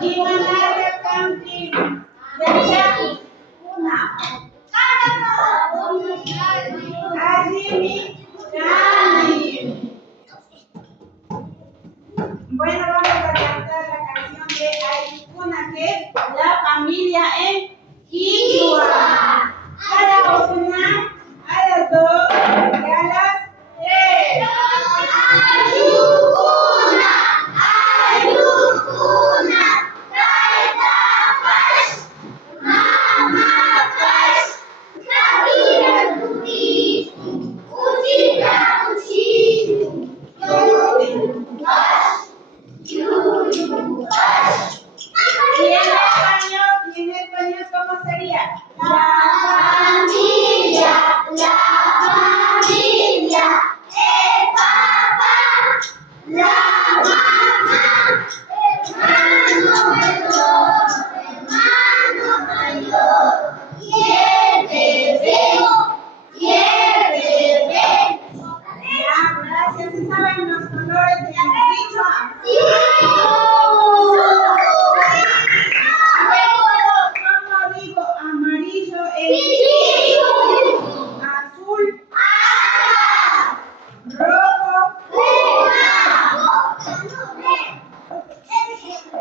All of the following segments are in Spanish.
Imanaya Kanti Yachaki Una Ajimi Kani. Bueno, vamos a cantar la canción de Ayikuna, que es la familia en Quichua. A la una, a las dos y a las tres. Ayukuna, Ayukuna, Taitapash, Mamapash, Kakira Kutisku, Uchita Uchisku, Yuyupash, Yuyupash. Y en español, ¿cómo sería? La familia, el papá, la mamá, hermano menor, hermano mayor, y el bebé, Ya, gracias. ¿Sí saben los colores de Quichua? Sí. ¿Cómo digo amarillo en azul? Rojo.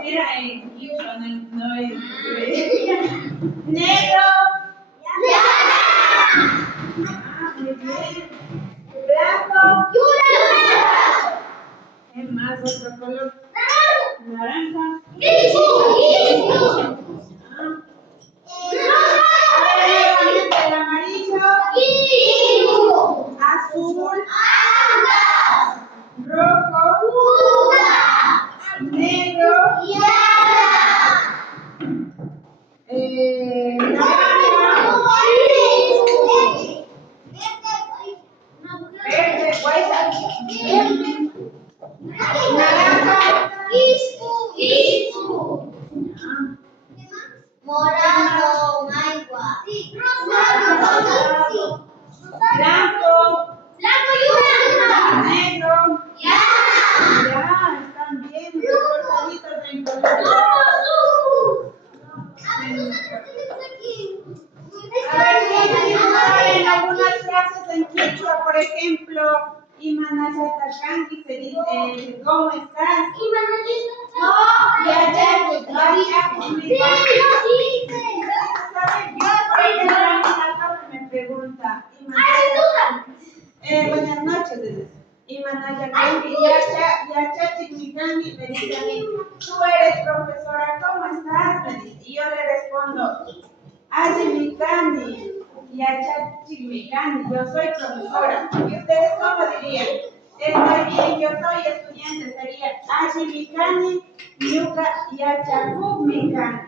Era en Quichua, no en negro. Muy bien. Blanco. ¿Qué más? Otro color. Naranja. El amarillo. Azul. Rojo. Negro. Verde, guaysa. Naranja. Morado, maigua. Blanco. Negro. Ya, están bien. Cortaditos en color. A ver si saben algunas frases en quichua, por ejemplo, Imanaya Takanki se dice, ¿cómo estás? No, ya, me pregunta. Buenas noches, dice. Imanaya Kanki, Yacha Chikmikani, me dice a mí, tú eres profesora, ¿cómo estás? Me dice, y yo le respondo, Ajimikani, Yacha Chikmikani, yo soy profesora. ¿Y ustedes cómo dirían? Estoy bien, yo soy estudiante, sería Ajimikani, Yuka, Yachakubmikani.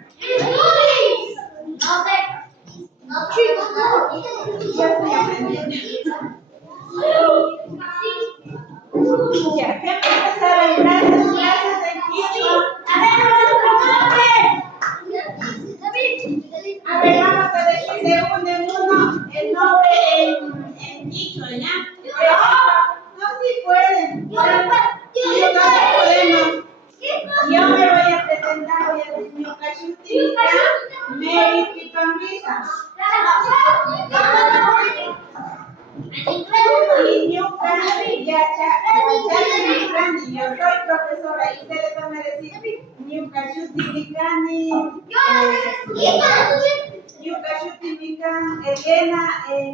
Ya estoy aprendiendo. Ya, ¿qué más saben? Gracias en quichua. A ver, vamos a decir de uno en uno el nombre en quichua, ¿ya? No, sí pueden. Sí, no podemos. Yo me voy a presentar, voy a decir Ñuqashutimika, Mary Pipambisa. Y Ñuqa Yachachimikani, yo soy profesora y ustedes van a decir Ñuqashutimikani, Ñuqashutimika, Elena,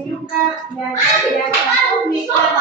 Ñuqa Yachachimikani.